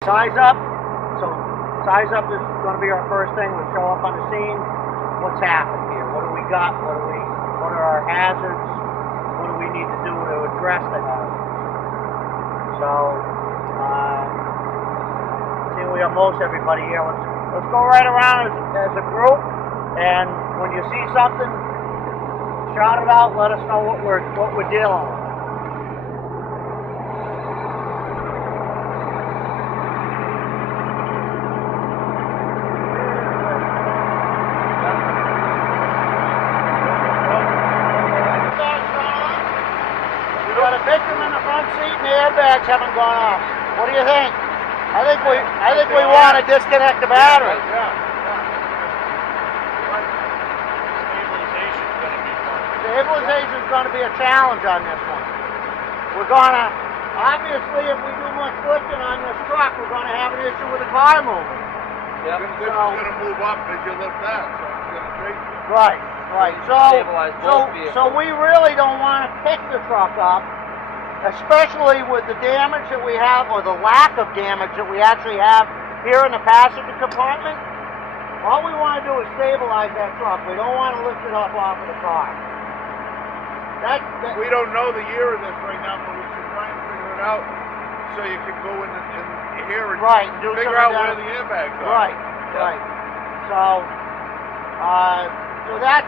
Size up. So size up is going to be our first thing. We'll show up on the scene. What's happened here? What do we got? What are our hazards? What do we need to do to address the hazards? So, see, we have most everybody here. Let's go right around as a group, and when you see something, shout it out. Let us know what we're dealing with. Victim in the front seat and the airbags haven't gone off. What do you think? I think we want to disconnect the battery. Stabilization is going to be a challenge on this one. We're going to, obviously, if we do much lifting on this truck, we're going to have an issue with the car moving. Yep. This is going to move up as you lift that, so it's going to straighten. Right. So we really don't want to pick the truck up, especially with the damage that we have, or the lack of damage that we actually have here in the passenger compartment. All we want to do is stabilize that truck. We don't want to lift it up off of the car. We don't know the year of this right now, but we should try and figure it out so you can go in here and figure out where the airbags are. Right. So that's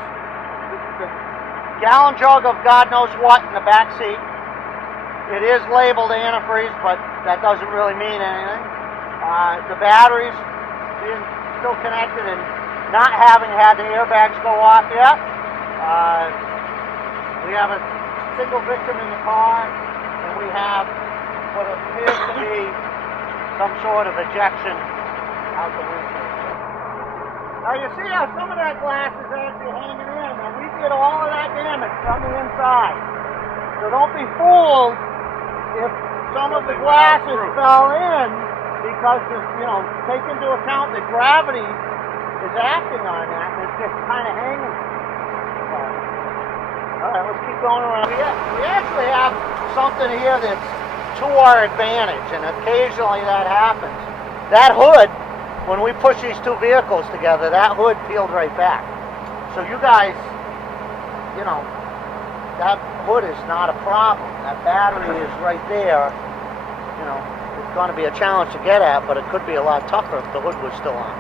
the gallon jug of God knows what in the back seat. It is labeled antifreeze, but that doesn't really mean anything. The batteries being still connected and not having had the airbags go off yet. We have a single victim in the car, and we have what appears to be some sort of ejection out the windshield. Now you see how some of that glass is actually hanging in, and we did all of that damage from the inside. So don't be fooled if some of the glasses fell in, because take into account that gravity is acting on that, and it's just kind of hanging. All right, let's keep going around. We actually have something here that's to our advantage, and occasionally that happens. That hood, when we push these two vehicles together, that hood peeled right back. So you guys, that hood is not a problem. That battery is right there. It's going to be a challenge to get at, but it could be a lot tougher if the hood was still on.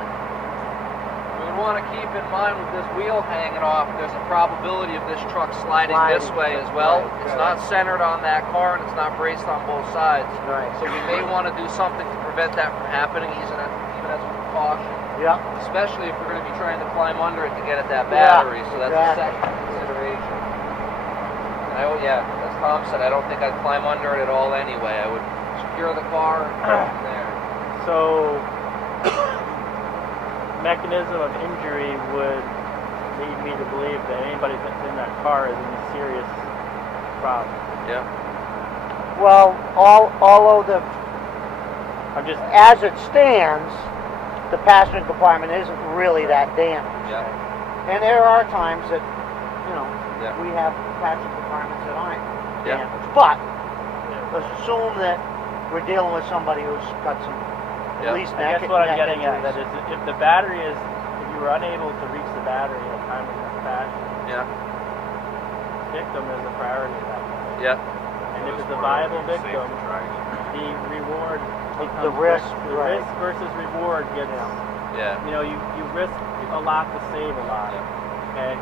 We would want to keep in mind with this wheel hanging off, there's a probability of this truck sliding this way as well. It's not centered on that car, and it's not braced on both sides. Right. So we may want to do something to prevent that from happening, even as with caution. Yeah. Especially if we're going to be trying to climb under it to get at that battery. So that's a second consideration. And as Tom said, I don't think I'd climb under it at all anyway. I would secure the car and go from there. So, mechanism of injury would lead me to believe that anybody that's in that car is in a serious problem. Yeah. Well, although as it stands, the passenger compartment isn't really that damaged. Yeah. And there are times that, we have passenger compartments that aren't damaged. But let's assume that we're dealing with somebody who's got some at least I guess what I'm getting at that is if the battery is, if you were unable to reach the battery in a timely fashion, victim is a priority at that point. Yeah. And if it's a viable victim, the reward becomes the risk versus reward gets you risk a lot to save a lot. Okay?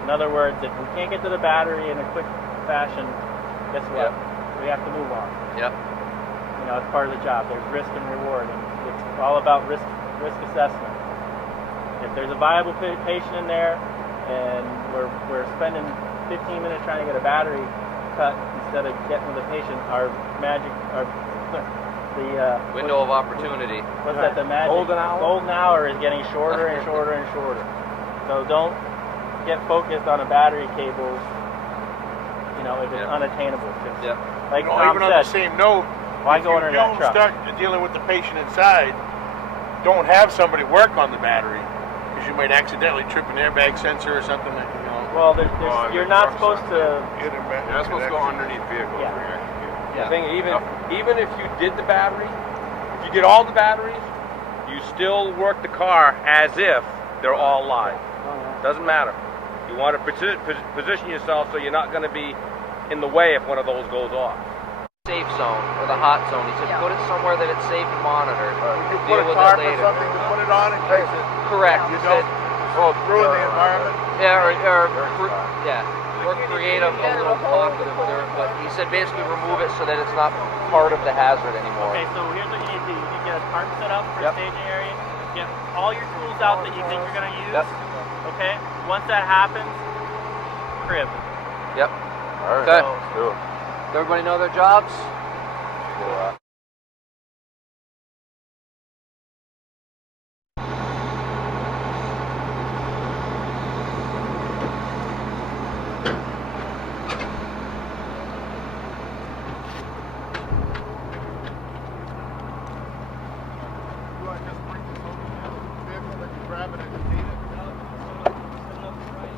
In other words, if we can't get to the battery in a quick fashion, guess what? We have to move on. Yep. It's part of the job. There's risk and reward, and it's all about risk assessment. If there's a viable patient in there, and we're spending 15 minutes trying to get a battery cut instead of getting with the patient, the window of opportunity. What's that? The magic golden hour is getting shorter and shorter and shorter. So don't get focused on a battery cable. If it's unattainable. Like Tom even said, on the same note, why go under that truck? Start dealing with the patient inside, don't have somebody work on the battery, because you might accidentally trip an airbag sensor or something. Well, you're not supposed to. You're not supposed to go underneath vehicles. The thing, even if you did the battery, If you get all the batteries, you still work the car as if they're all live. Doesn't matter. You want to position yourself so you're not going to be in the way if one of those goes off. Safe zone or the hot zone. He said put it somewhere that it's safe and monitored. You put a tarp or something to put it on in case it. Correct. You don't ruin the environment. Yeah, or create a little talkative there. But he said basically remove it so that it's not part of the hazard anymore. Okay, so here's what you need to do. You need to get a tarp set up for staging area. Get all your tools out that you think you're going to use. Okay? Once that happens, crib. Yep. All right. Okay. Let's do it. Does everybody know their jobs?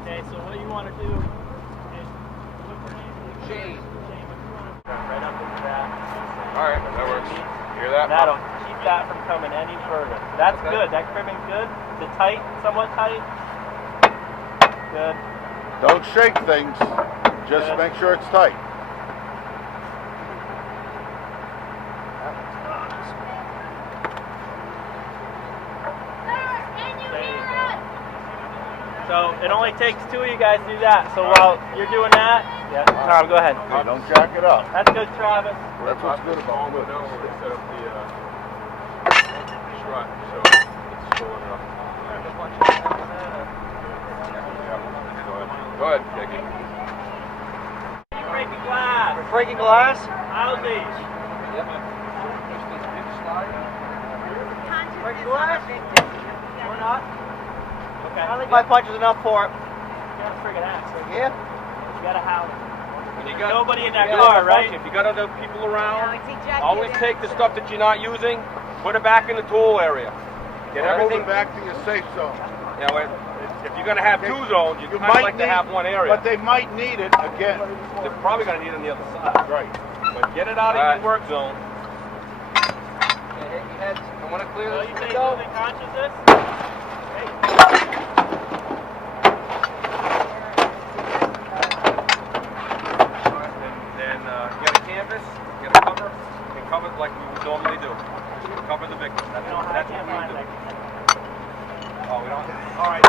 Okay, so what you want to do is Shade. right up into that. All right, that works. You hear that? That'll keep that from coming any further. That's good. That cribbing's good. Is it tight? Somewhat tight? Good. Don't shake things. Just make sure it's tight. So it only takes two of you guys to do that. So while you're doing that, Tom, go ahead. Hey, don't jack it up. That's good, Travis. That's what's good about it. Set up the strut so it's full enough. Go ahead, take it. Breaking glass. Breaking glass? How's these? Yep. Breaking glass? Or not? Okay. I think my punch is enough for it. You got a friggin' axe. Yeah? You got a house. When you got Nobody in that car, right? If you got other people around, always take the stuff that you're not using, put it back in the tool area. Get everything back to your safe zone. Yeah, well, if you're going to have two zones, you kind of like to have one area. But they might need it again. They're probably going to need it on the other side. Right. But get it out of your work zone. Okay, hit your heads. I want to clear So this you say window. moving consciousness? Then get a canvas, get a cover, and cover it like we would normally do. Cover the victim. That's what we do. Oh, we don't? All right.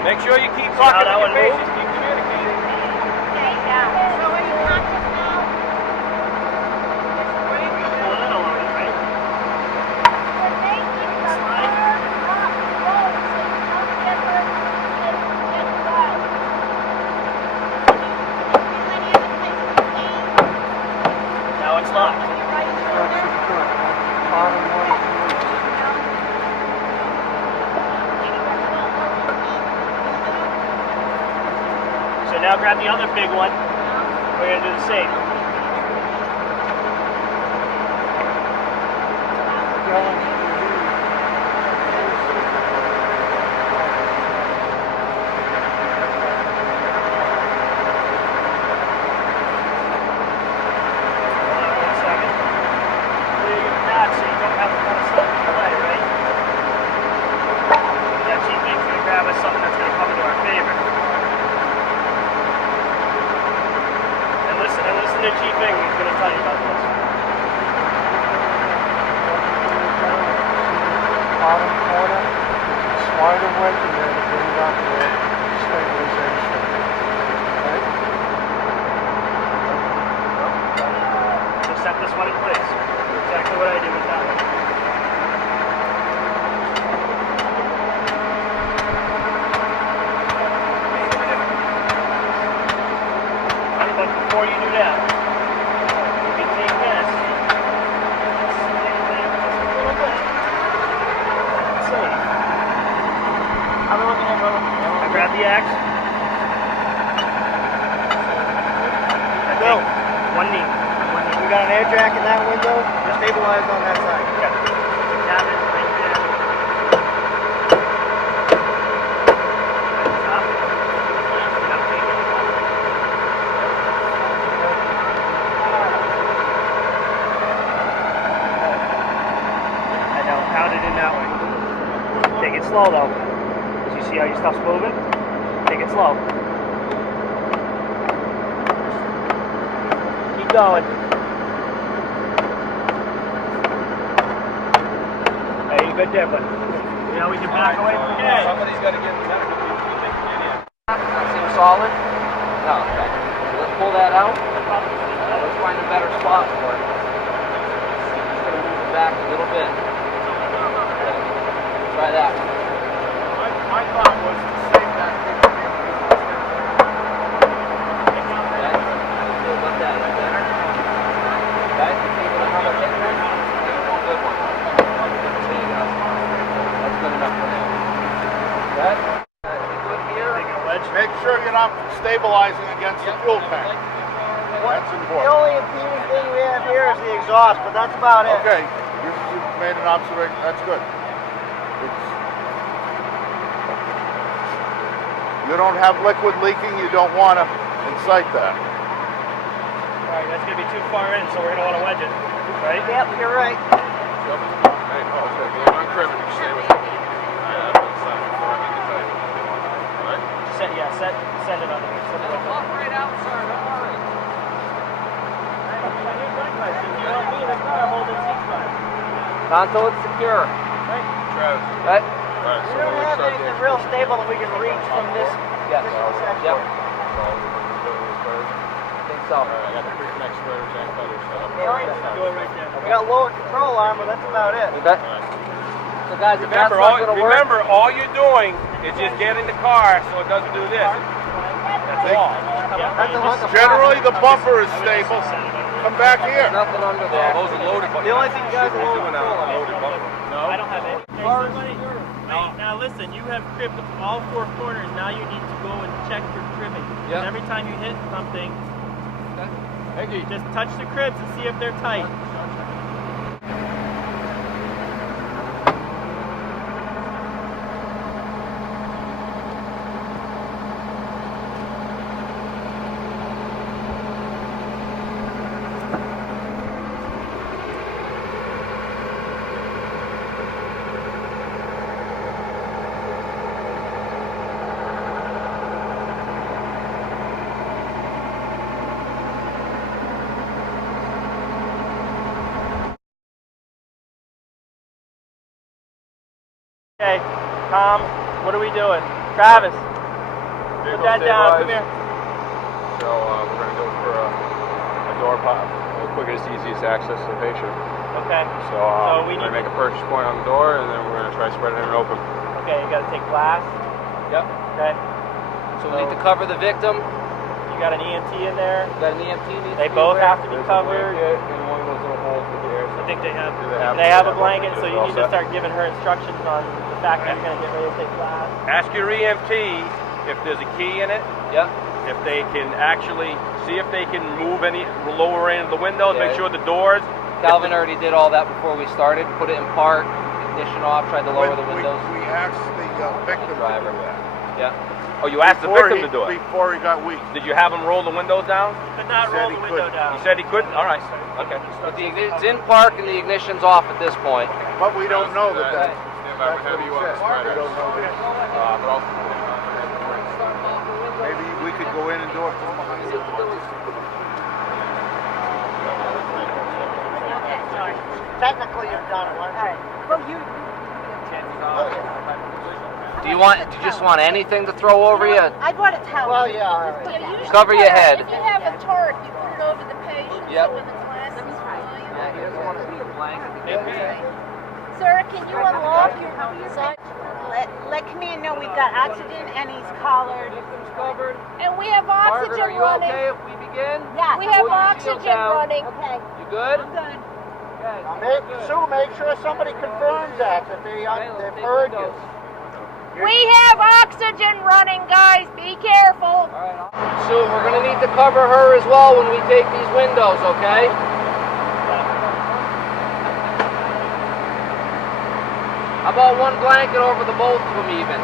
Make sure you keep talking to your patients, keep communicating. Okay, yeah. So are you conscious now? A little, right? We're making the car not roll so you don't get hurt and get well. Now it's locked. So now grab the other big one. We're going to do the same. Hold on 1 second. to Chief Ing. He's going to tell you about this. Bottom corner, slide a wedge in there to bring it up to stabilization. Okay? So set this one in place. Exactly what I do with that one. But before you do that, you can take this, slide it back just a little bit. Safe. How are we looking at, brother? I grab the axe. I take one knee. We got an air jack in that window. You're stabilized on that side. Okay. Tap it right there. Stop. Now take it. I know, pound it in that way. Take it slow though. As you see how your stuff's moving, take it slow. Keep going. Hey, you good there, buddy? You know we can back away from here. Somebody's got to get the medical people to get in. That seems solid? No, okay. Let's pull that out. Let's find a better spot for it. Just gonna move it back a little bit. Try that. My thought was to save that thing. Okay. Feel about that a little better. Okay. Give it another hit there. Give it one good one. There you go. That's good enough for now. Okay. Good here. Make sure you're not stabilizing against the fuel tank. That's The important. only impeding thing we have here is the exhaust, but that's about it. Okay, you've made an observation. That's good. You don't have liquid leaking. You don't want to incite that. Alright, that's gonna be too far in, so we're gonna want to wedge it. Right? Yep, you're right. Hey, oh, okay. Well, I'm craving to stay with you. Yeah, that's what I'm before I make a type. Right? Send it on there. Send it on there. Right out, sir. Don't worry. Not until it's secure. Travis. Right? Alright, so We don't we'll have start anything there. real stable that we can reach from this Yes. section. Yep. So, I think so. Alright, I got the pre-connect squares and cutters set up. Do it right there. We got lower control arm, but that's about it. Okay. So guys, if that's not going to work, Remember, all you're doing is just getting the car so it doesn't do this. That's all. That's a hunk of Generally, the bumper is stable. Come back there's here. nothing under there. Those are loaded bumpers. The only thing you guys are doing now is loaded bumper. I don't have any. Now listen, you have cribbed all four corners. Now you need to go and check your cribbing. Yep. Every time you hit something, Peggy. just touch the cribs and see if they're tight. Okay, Tom, what are we doing? Travis, put that down. Come here. So we're going to go for a door pop. The quickest, easiest access to the patient. Okay. So we we're need going to make a purchase point on the door, and then we're going to try spreading it open. Okay, you got to take glass. Yep. Okay. So we need to cover the victim. You got an EMT in there. Got an EMT. They both have to be covered. In one of those little holes with the air. I think they have. Do they have- They have a yeah, blanket, so you all need to set. start giving her instructions on the fact that you're going to get ready to take glass. Ask your EMT if there's a key in it. Yep. If they can actually see if they can move any lower end of the windows, Yeah. make sure the doors. Calvin already did all that before we started. Put it in park, ignition off, tried to lower the windows. We asked the victim Driver. to do that. Yeah. Oh, you asked the Before victim to do it. Before he got weak. Did you have him roll the windows down? Could not He said roll he the window couldn't. down. He said he couldn't. All right. Okay. But it's in park and the ignition's off at this point. But we don't know that Okay. that's what he said. We don't know this. Maybe we could go in and do it from behind. technically you've done it once. All right. Well, you. Do you just want anything to throw over you? I bought a towel. Well, yeah, all right. Cover your head. If you have a tarp, you put it over the patient. Yep. So when the class is fine. Yeah, he doesn't want to see a blanket. Sir, can you unlock your side? Let command know we've got oxygen and he's collared. System's covered. And we have Margaret, oxygen are you running. okay if we begin? Yeah. We have Pull your shield oxygen down. running. Okay. You good? I'm good. Okay. Now, Sue, make sure somebody confirms that they've heard you. We have oxygen running, guys. Be careful. All right. Sue, we're going to need to cover her as well when we take these windows, okay? How about one blanket over the both of them even?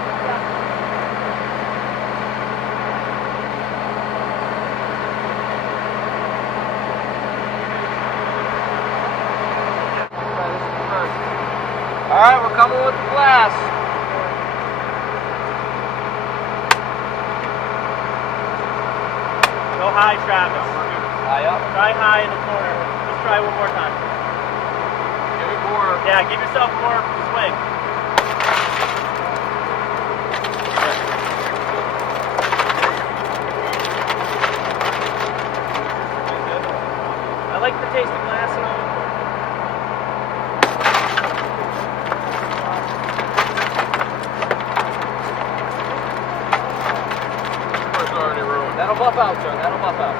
All right, we're coming with the glass. Go high, Travis. High up. Try high in the corner. Let's try one more time. Give it more. Yeah, give yourself more swing. I like the taste of glass and all. That'll buff out, sir. That'll buff out.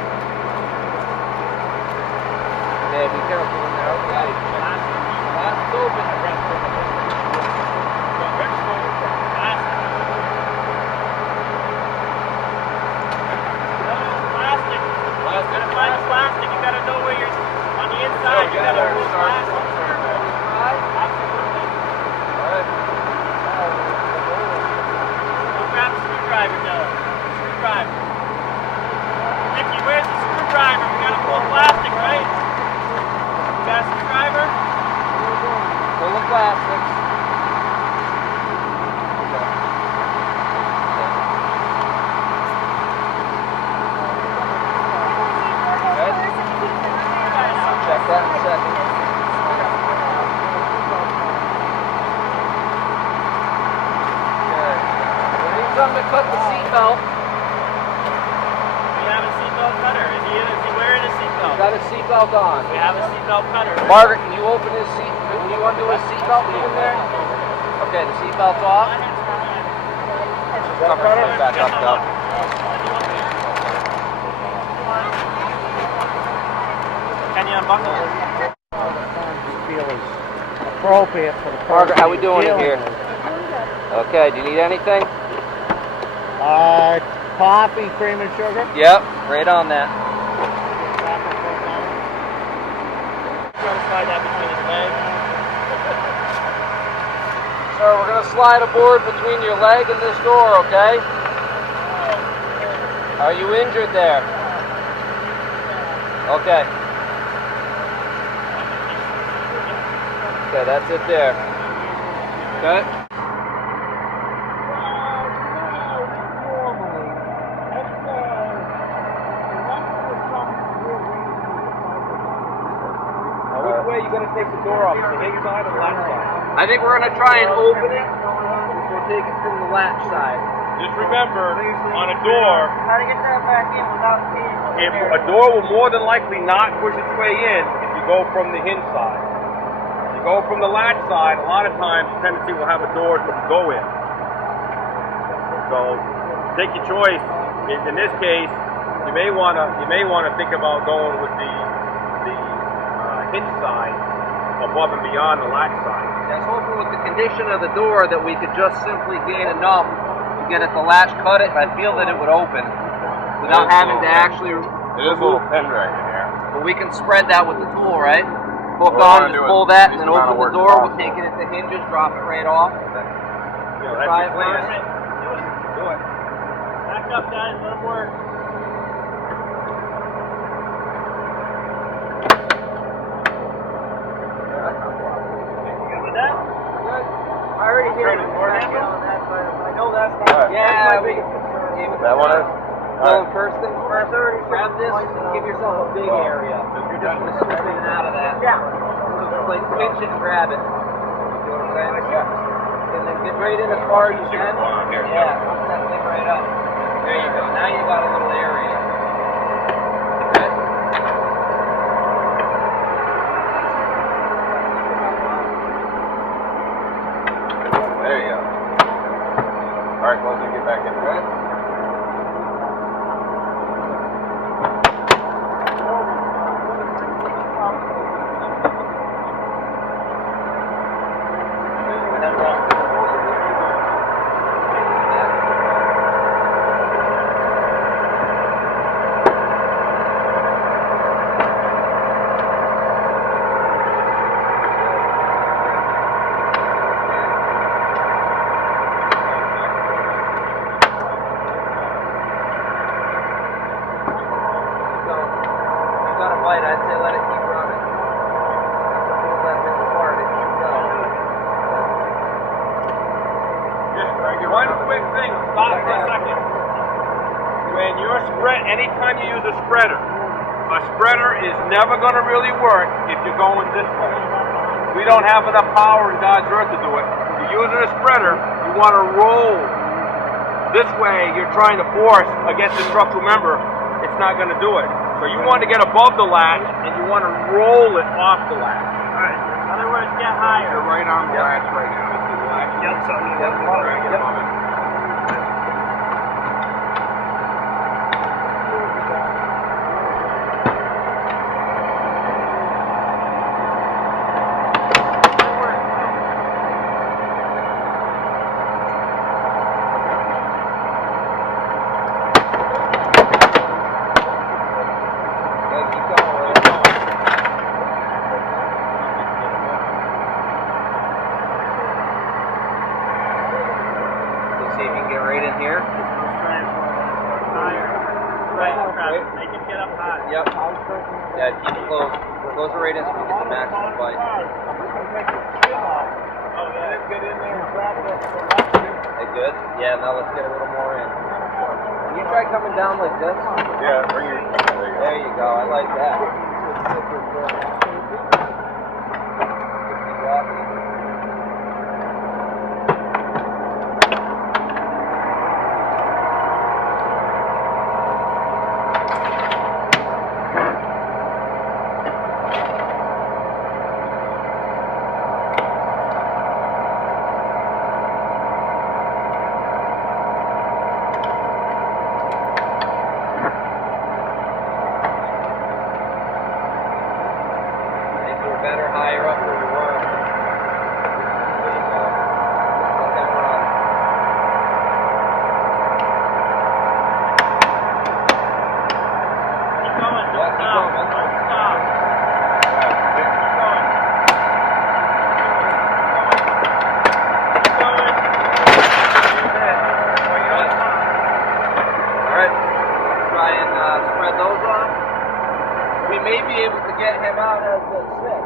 Okay, be careful in there. Okay. Glass is open. Plastic. Gotta find the plastic. You gotta know where you're on the inside. You gotta hold plastic. Absolutely. Go grab the screwdriver, Dylan. Screwdriver. Mickey, where's the screwdriver? We gotta pull plastic, right? You got a screwdriver? Pull the plastic. Check that in a second. Okay. We need something to cut the seatbelt. We have a seatbelt cutter. Is he wearing a seatbelt? Got his seatbelt on. We have a seatbelt cutter. Margaret, can you open his seat? Can you undo his seatbelt in there? Okay, the seatbelt's off. Cover it back up, though. Can you unbuckle it? Feel is appropriate for the Margaret, how we doing dealing here? with. Okay, do you need anything? Coffee, cream and sugar. Yep, right on that. Try to slide that between his legs. Sir, we're going to slide a board between your leg and this door, okay? Are you injured there? Okay. Okay, that's it there. Okay. Which way are you going to take the door off? The inside or the latch side? I think we're going to try and open it. We'll take it from the latch side. Just remember, on a door, How to get that back in without being a door will more than likely not push its way in if you go from the hinge side. If you go from the latch side, a lot of times the tendency will have a door to go in. So take your choice. In this case, you may want to think about going with the hinge side above and beyond the latch side. I was hoping with the condition of the door that we could just simply gain enough to get at the latch, cut it, and I feel that it would open without having to actually... It is a little pin right in here. But we can spread that with the tool, right? Hook Well, on, just pull that, and then amount open of the work door. We'll possible. take it at the hinges, drop it right off. Yeah, Try it that's your plan. first. Do it. Back up, guys. Let him work. Good with that? Good. I already did it. I know that's Alright. Yeah, my biggest concern. That one is? So first things first, grab this and give yourself a big area. You're just going to slip in and out of that. Yeah. like pinch it and grab it. You know what I'm saying? And then get right in as far as you can. Yeah, open that thing right up. There you go. Now you got a little area. Okay? There you go. All right, close and get back in. Right? I'd say let it keep running. Pull that thing apart, it should go. Just one quick thing, stop for a second. When you're anytime you use a spreader is never going to really work if you're going this way. We don't have enough power in God's earth to do it. If you're using a spreader, you want to roll. This way, you're trying to force against the structural member, it's not going to do it. So you want to get above the latch, and you want to roll it off the latch. All right. In other words, get higher. You're right on the latch right now. This is the latch. Yep, so you Get above it. See if you can get right in here. Right. Make it get up high. Yep. Yeah, keep it closed. Close it right in so we get the maximum bite. Oh, yeah, get in there and grab it. Hey, good? Yeah, now let's get a little more in. Can you try coming down like this? Yeah, bring your. There you go. I like that. Better higher up where you were. There you go. Let them run. Keep going. Yeah, keep going, man. Don't stop. Keep going. Keep going. Alright. Try and spread those on. We may be able to get him out as the 6.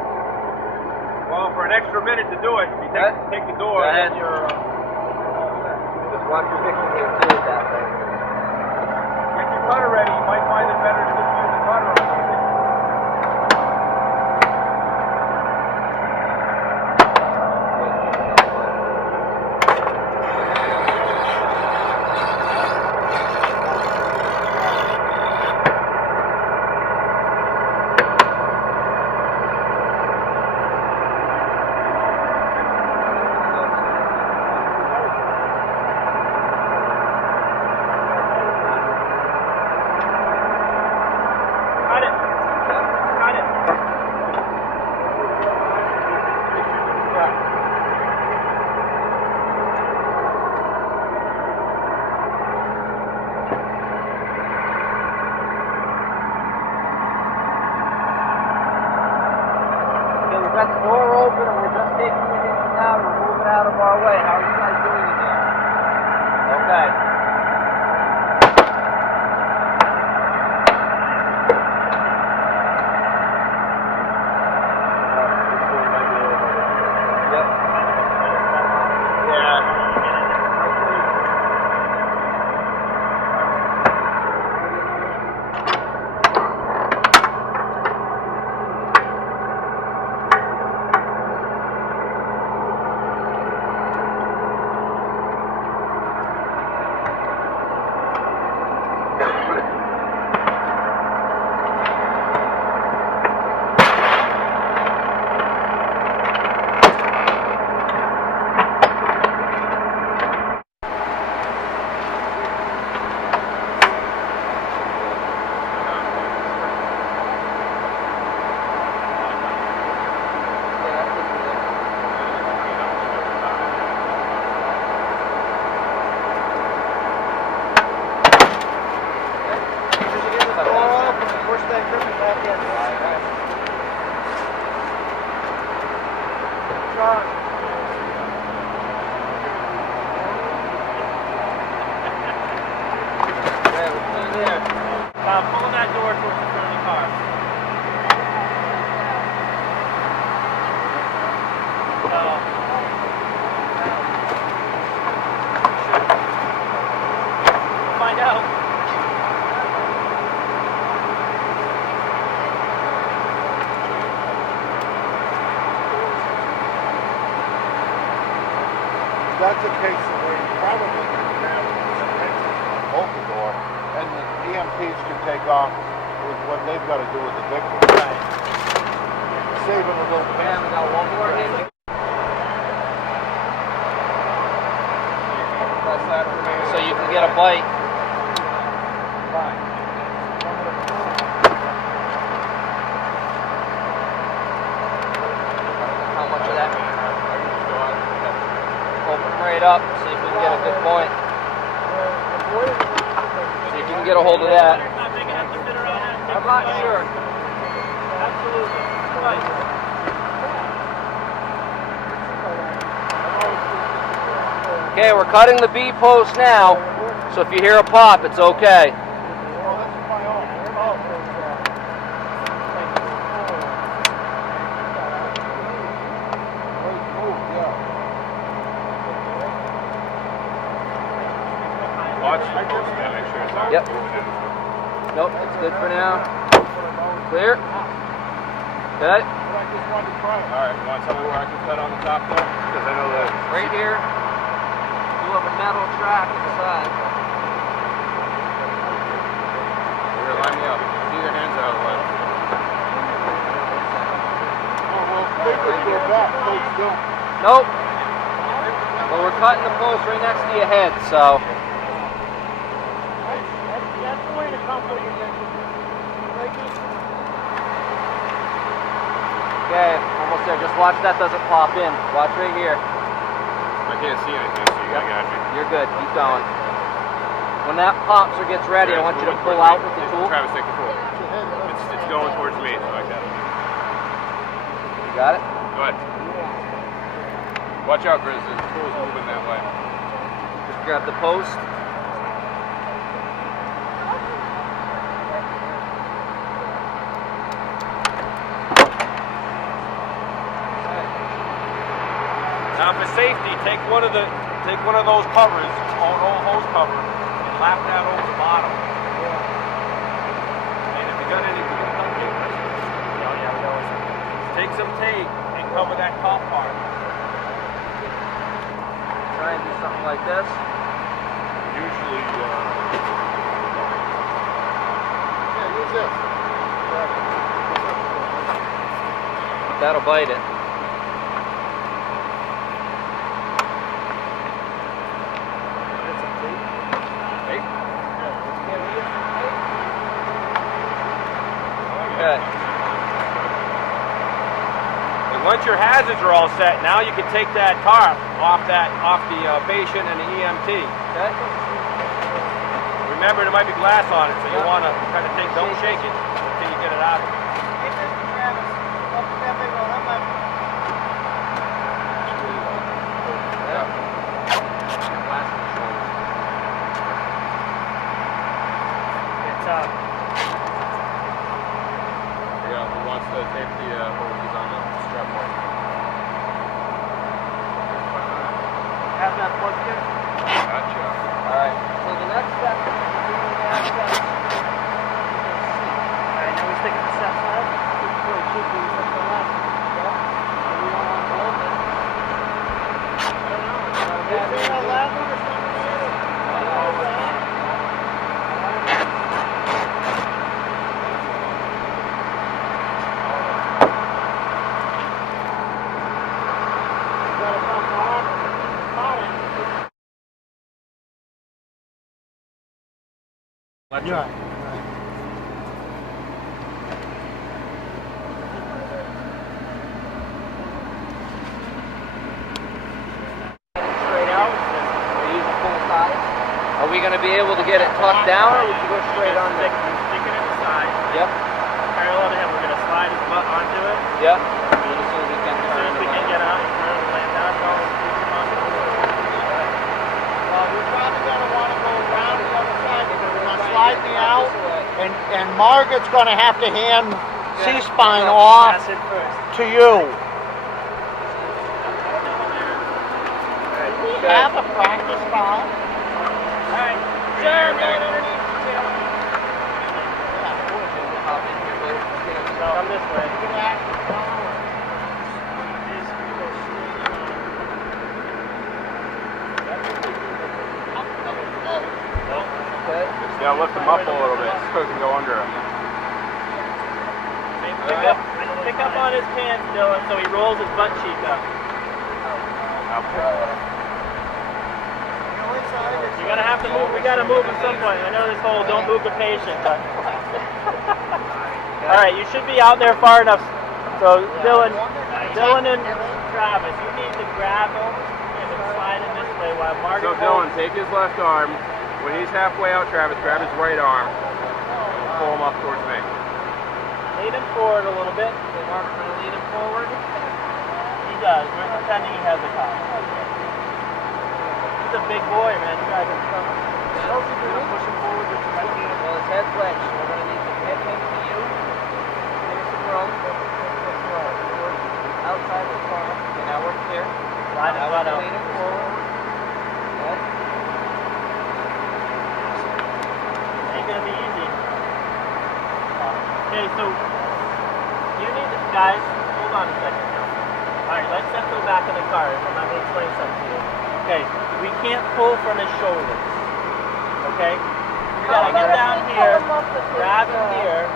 Well, for an extra minute to do it, you take the door. Go ahead. And you're, Just watch your picture here too with that thing. get your cutter ready. You might find it better to just use the cutter on something. We've got the door open and we're just taking it in and out. We're moving out of our way. How are you guys doing in here? Okay. Yep. Yeah. that's a case of where you probably can have bolt the door, and the EMTs can take off with what they've got to do with the victim. Right. Saving a little Yeah, we got one more in. So you can get a bite. How much of that? Open right up, see if we can get a good point. See if you can get a hold of that. I'm not sure. Okay, we're cutting the B post now, so if you hear a pop, it's okay. Yep. Nope, it's good for now. Clear. Okay. Alright, you want to tell me where I can cut on the top there? Because I know that. Right here. You have a metal track inside. Here, line me up. Get your hands out of the way. Nope. But we're cutting the post right next to your head, so. That's the way to come with your Okay, almost there. Just watch that doesn't pop in. Watch right here. I can't see anything, so you got me. You're good. Keep going. When that pops or gets ready, I want you to pull out with the tool. Travis, take the tool. It's going towards me, so I got it. You got it? Go ahead. Watch out, Grizz. The tool's moving that way. Just grab the post. Now, for safety, take one of those covers, old hose cover, and lap that over the bottom. And if you got any duct tape, take some tape and cover that top part. Try and do something like this. Usually, use this. That'll bite it. Okay. And once your hazards are all set, now you can take that tarp off the patient and the EMT. Okay. Remember, there might be glass on it, so you want to kind of don't shake it until you get it out. Yeah, he wants to tape the hoses on the strap point. Have that plugged in. Gotcha. Alright, so the next step is doing the access. Alright, now we stick it to set left. So it should be set to left. Yeah. And we don't want to hold it. Is there a lever or something there? Yeah. Straight out. Or use a full size. Are we going to be able to get it tucked down, or we can go straight under? Stick it in the side. Yep. Parallel to him, we're going to slide his butt onto it. Yep. As soon as we can As turn soon as we it can around. get out, turn it, land down, go, keep him on the board. We're probably going to want to go around the other side because we're going to slide me out, and Margaret's going to have to hand C-spine off Pass it first. to you. We have a practice foul. Alright, turn, man, underneath the tail. Come this way. Yeah, lift him up a little bit so he can go under it. Pick up on his pants, Dylan, so he rolls his butt cheek up. You're gonna have to move. We gotta move at some point. I know this whole don't move the patient, but all right, you should be out there far enough. So Dylan and Travis, you need to grab him and slide him this way while Margaret. So Dylan, take his left arm. When he's halfway out, Travis, grab his right arm and pull him up towards me. Lead him forward a little bit. So Margaret's gonna lead him forward. He does. We're pretending he has a collar. He's a big boy, man. You guys are coming. Well, his head's wedged. We're going to need to get him to you. Give us some room. Outside the car. Okay, now we're clear. Line his butt up. Lead him forward. Good. Ain't gonna be easy. Okay, so you need to, guys, hold on a second now. Alright, let's step to the back of the car and I'm gonna explain something to you. Okay, we can't pull from his shoulders. Okay? We gotta get down here, grab him here.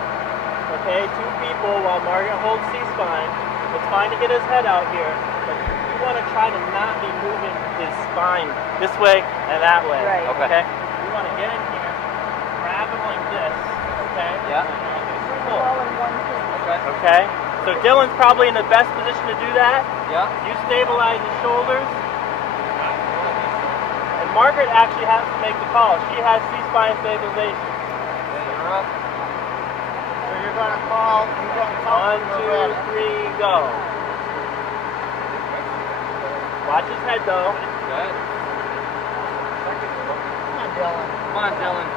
Okay, two people while Margaret holds C-spine. It's fine to get his head out here, but you want to try to not be moving his spine this way and that way. Right. Okay? We want to get in here, grab him like this. Okay? Yeah. Pull. All in one piece. Okay. Okay? So Dylan's probably in the best position to do that. Yeah. You stabilize his shoulders. And Margaret actually has to make the call. She has C-spine stabilization. Okay, you're up. So you're gonna call. You're gonna call. 1, 2, 3, go. Watch his head though. Good. Come on, Dylan. Come on, Dylan.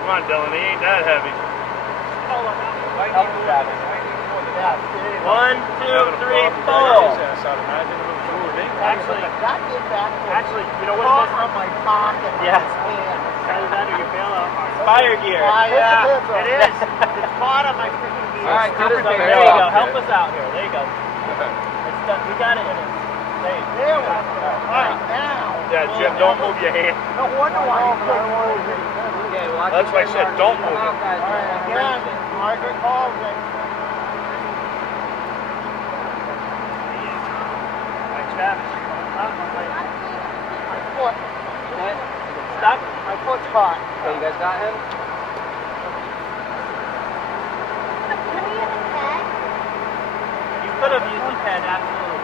Come on, Dylan, he ain't that heavy. Help him, Travis. Yeah. 1, 2, 3, pull. Actually, that did back. Actually, you know what Caught it is? on my pocket. Yeah. Either that or you fail out. Fire gear. Yeah, it is. It's caught on my freaking gear. All right, good as There there. you go. Help us out here. There you go. It's done. We got it in it. There you go. There we go. All right, now. Yeah, Jim, don't move your hand. No wonder why you couldn't move it. Okay, watch That's why I said don't move Come it. out, guys. All right, again, Margaret calls it. Travis. My foot. Okay. Stuck? My foot's caught. Okay, you guys got him? Can we use a pen? You could have used the pen, absolutely.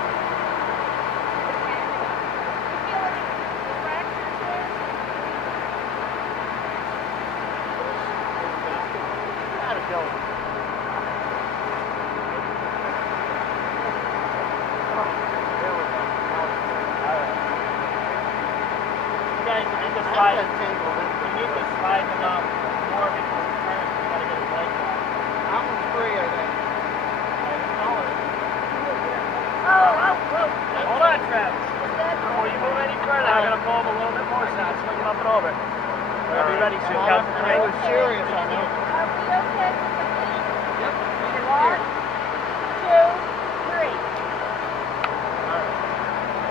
Gotta go. You guys need to slide. You need to slide him up more before he turns. You gotta get his legs out. I'm free, I think. Hold on, Travis. Before you move any further, I'm gonna pull him a little bit more so I swing him up and over. Are you ready to count to I was 3? serious on this. Are we okay with the pen? Yep. 1, 2, 3.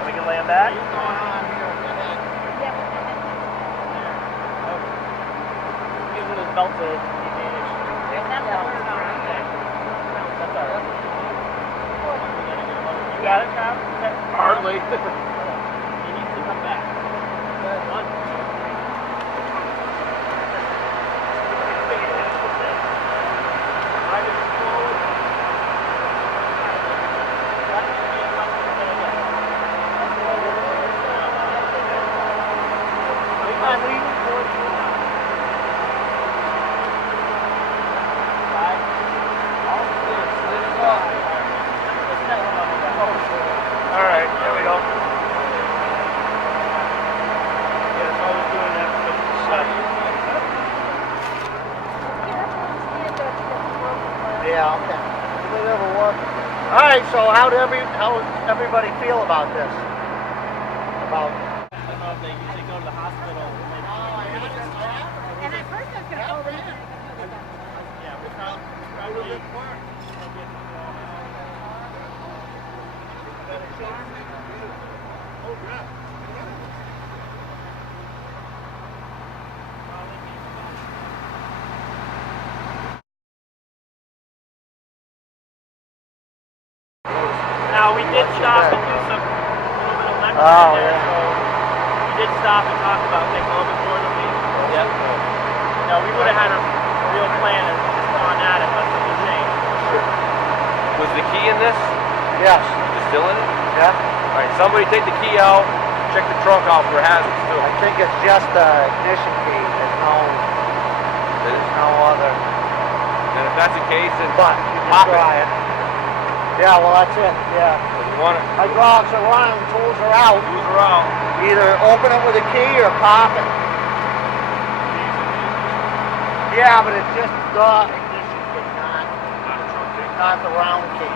We can lay him back. What's going on here with the head? Yeah, with the pen. Using his belt to engage. That's all it's on. That's all right. You got it, Travis? Okay. Hardly. He needs to come back. 1, 2, 3. All right, there we go. Yeah, it's always doing that for the stuff. Yeah, okay. Did it ever work? All right, so how does everybody feel about this? About I don't know if they usually go to the hospital. And at first I was going to hold it. Yeah, we're probably No, we did stop and do some little bit of lecturing there, so we did stop and talk about taking a little bit more than we. Yep. No, we would have had a real plan on that unless something changed. Was the key in this? Yes. Is it still in it? Yeah. All right, somebody take the key out, check the trunk out for hazards too. I think it's just the ignition key. There's no other. And if that's the case, then But you can pop try it. Yeah, well that's it. Yeah. You want it? Hydraulics are running, tools are out. Move around. Either open it with a key or pop it. Yeah, but it's just the ignition key, not the round key.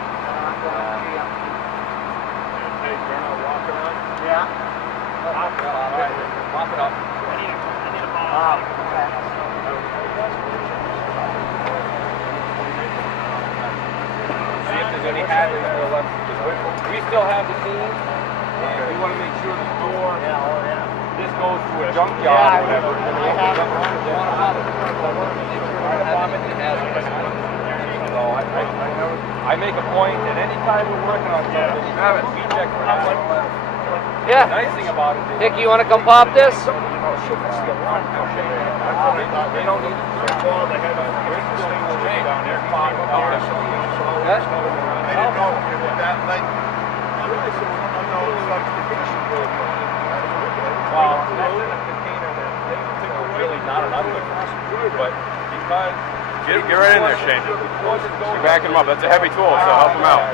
Hey, turn on, walk around. Yeah. Pop it up. All right, pop it up. I need a ball. Oh, okay. See if there's any hazards that are left. We still have the keys, and we want to make sure the door, this goes to a junkyard or whatever. So I make a point that any time we're working on something, we check for hazards. Yeah. The nice thing about it is, Hickey, you want to come pop this? they don't need to involve the head of down there. They didn't know if that length. Well, that's in a container that really not an oven, but because Get right in there, Shane. You're backing him up. That's a heavy tool, so help him out.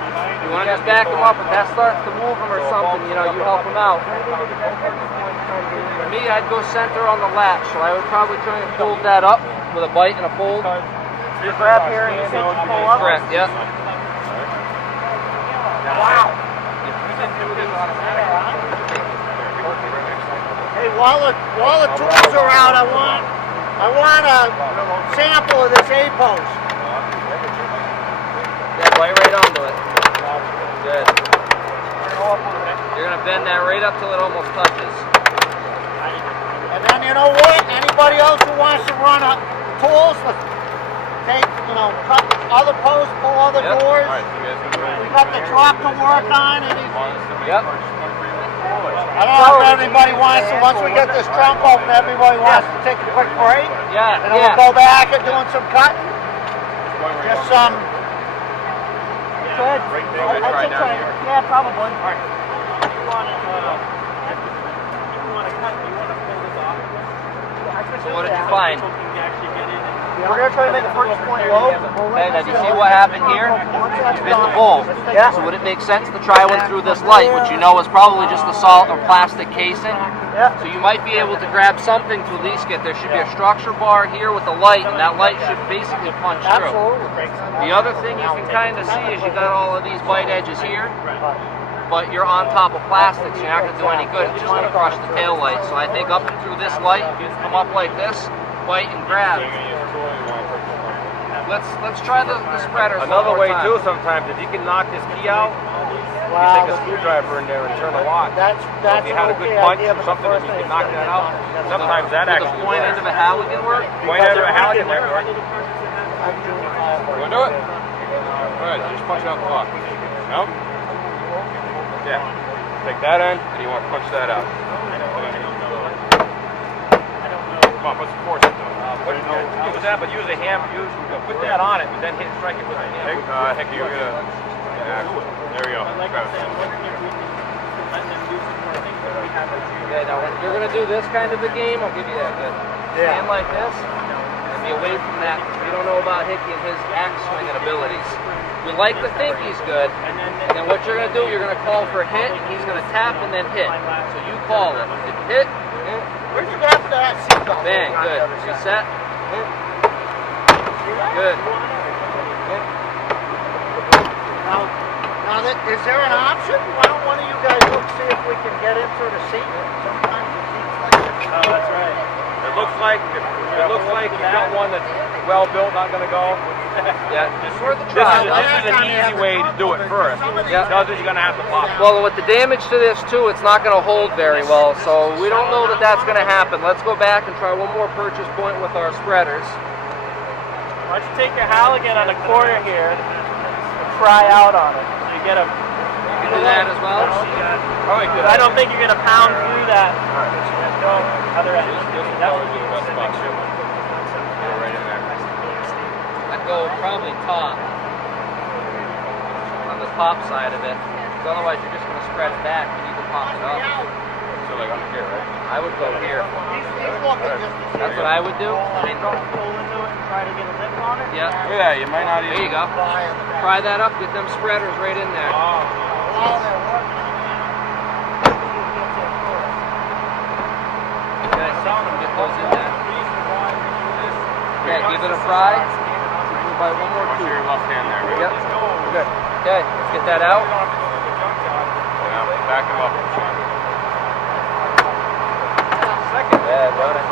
You want to just back him up? If that starts to move him or something, you know, you help him out. For me, I'd go center on the latch, so I would probably try and fold that up with a bite and a fold. You grab here and you said you pull up? Correct, yep. Wow. Hey, while the tools are out, I want a sample of this A-post. Yeah, bite right onto it. Good. You're going to bend that right up till it almost touches. And then you know what? Anybody else who wants to run up tools, take, cut other posts, pull other doors. We got the truck to work on. Yep. I don't know if everybody wants to, once we get this trunk open, everybody wants to take a quick break. Yeah, And then we'll go back and doing some cutting. Just some. Good. Yeah, probably. All right. If you want to cut, you want to pull this off. So what did you find? We're going to try to make the first point low. Okay, now do you see what happened here? You bit the bowl. Yeah. So would it make sense to try one through this light, which you know is probably just a salt or plastic casing? Yeah. So you might be able to grab something to at least get, there should be a structure bar here with a light, and that light should basically punch through. Absolutely. The other thing you can kind of see is you got all of these bite edges here, but you're on top of plastic, so you're not going to do any good. It's just going to crush the tail light. So I think up and through this light, come up like this, bite and grab. Let's try the spreaders. Another way too. too, sometimes, if you can knock this key out, you take a screwdriver in there and turn the lock. That's If you had a good punch or something, and you can knock that out. Sometimes that Would the actually point end of a Halligan work? Point end of a Halligan work. You want to do it? All right, just punch out the lock. No? Yeah. Take that end, and you want to punch that out. Come on, put some force into it. Use that, but use a hammer. Put that on it, but then strike it with a hammer. Heck, you're gonna. Yeah, there we go. Okay, now when you're going to do this kind of a game, I'll give you that. Good. Yeah. Stand like this and be away from that. We don't know about Hickey and his axe swinging abilities. We like to think he's good, and then what you're going to do, you're going to call for a hit, and he's going to tap and then hit. So you call it. If you hit, Where'd you grab that seatbelt? bang, good. Reset. Good. Now, is there an option? Why don't one of you guys look, see if we can get into the seat? Sometimes the seat's like this. Oh, that's right. It looks like you got one that's well built, not going to go. Yeah, just worth a This try. is an easy way to do it first. Yeah. Because you're going to have to pop. Well, with the damage to this too, it's not going to hold very well, so we don't know that that's going to happen. Let's go back and try one more purchase point with our spreaders. Why don't you take your Halligan on the corner here and try out on it. So you get a can do that as well. I don't think you're going to pound through that. Other end. That would be the best spot. Right in there. I'd go probably top. On the top side of it. Because otherwise you're just going to spread it back. You need to pop it up. So like up here, right? I would go here. That's what I would do. I mean, Pull into it and try to get a lip on it. yeah. Look at that, you might not even... There you go. Try that up. Get them spreaders right in there. Okay, get those in there. Okay, give it a fry. By one more Watch two. your left hand there, right? Yep. Good. Okay, let's get that out. Yeah, back him up. Yeah, got it.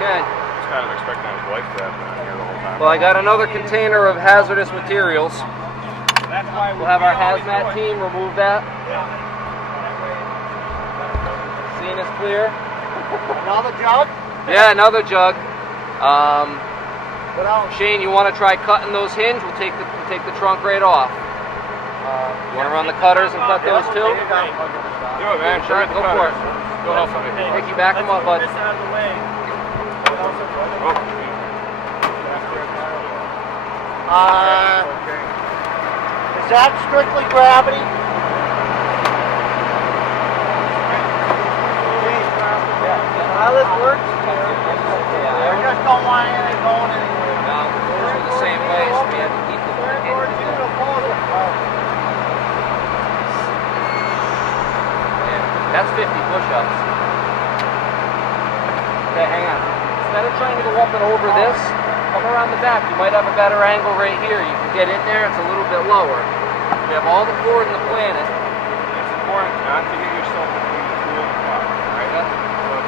Okay. Just kind of expecting his wife to have been here the whole time. Well, I got another container of hazardous materials. We'll have our hazmat team remove that. Scene is clear. Another jug? Yeah, another jug. What else? Shane, you want to try cutting those hinges? We'll take the trunk right off. You want to run the cutters and cut those too? Do it, man. Sure, go for it. Go help somebody. Ricky, back him up, bud. This out of the way. Is that strictly gravity? How this works? I just don't want anything going anywhere. No, those are the same way, so we have to keep the hinges in. That's 50 push-ups. Okay, hang on. Instead of trying to go up and over this, come around the back. You might have a better angle right here. You can get in there, it's a little bit lower. You have all the floor in the planet. It's important not to get yourself between the tool and the car, right? Yep. So if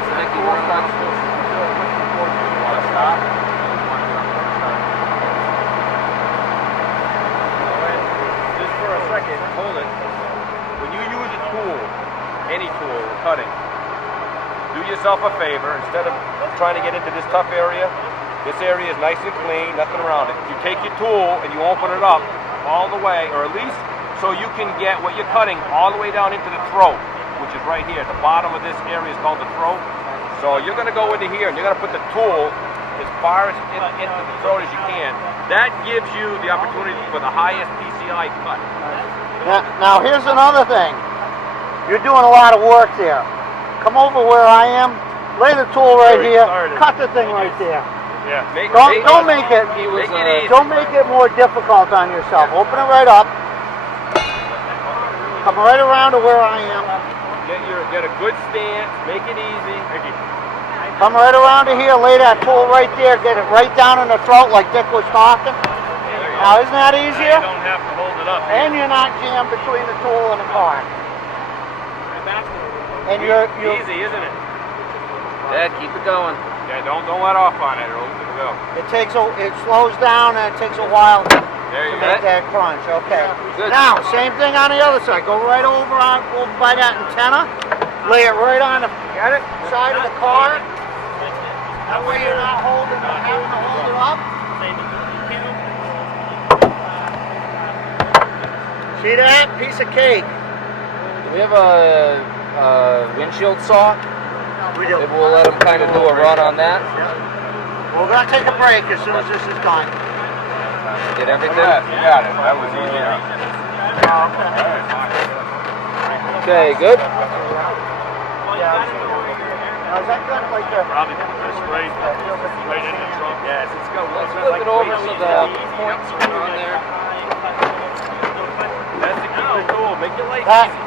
Just the make it tool work starts out. to you want to stop, you want to jump and start. Just for a second, hold it. When you use a tool, any tool, cutting, do yourself a favor. Instead of trying to get into this tough area, this area is nice and clean, nothing around it. You take your tool and you open it up all the way, or at least so you can get what you're cutting all the way down into the throat, which is right here. The bottom of this area is called the throat. So you're going to go into here and you're going to put the tool as far as into the throat as you can. That gives you the opportunity for the highest PCI cut. Now here's another thing. You're doing a lot of work there. Come over where I am, lay the tool right here, cut the thing right there. Yeah. Don't make it easy. don't make it more difficult on yourself. Open it right up. Come right around to where I am. Get a good stance. Make it easy. Come right around to here, lay that tool right there, get it right down in the throat like Dick was talking. Now isn't that easier? You don't have to hold it up. And you're not jammed between the tool and the car. And you're Easy, isn't it? Yeah, keep it going. Yeah, don't let off on it or it'll go. it slows down and it takes a while to There you go. make that crunch. Okay. Good. Now, same thing on the other side. Go right over by that antenna. Lay it right on the side of the car. That way you're not having to hold it up. See that? Piece of cake. Do we have a windshield saw? We do. Maybe we'll let him kind of do a run on that. We're going to take a break as soon as this is done. Get everything? You got it. That was easy. Okay, good. Now, is that good? Like the... Probably just right in the trunk. Yes, it's good. Let's flip it over so the points are on there. That's the key to the tool. Make your life That, easy.